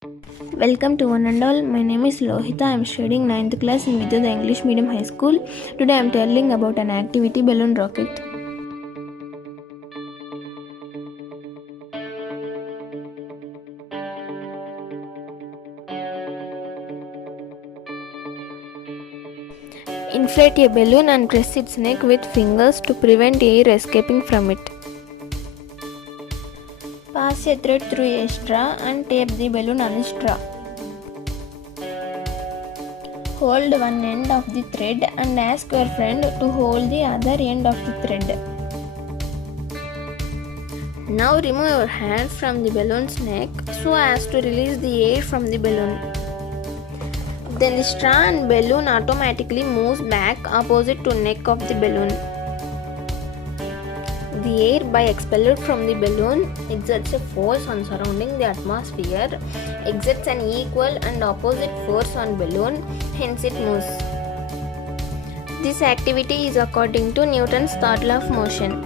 Welcome to one and all. My name is Lohita. I am studying 9th class in Vidya the English Medium High School. Today I am telling about an activity balloon rocket. Inflate a balloon and press its neck with fingers to prevent air escaping from it. Pass a thread through a straw and tape the balloon on a straw. Hold one end of the thread and ask your friend to hold the other end of the thread. Now remove your hand from the balloon's neck so as to release the air from the balloon. Then the straw and balloon automatically moves back opposite to neck of the balloon. The air, by expelled from the balloon, exerts a force on surrounding the atmosphere, exerts an equal and opposite force on balloon, hence it moves. This activity is according to Newton's third law of motion.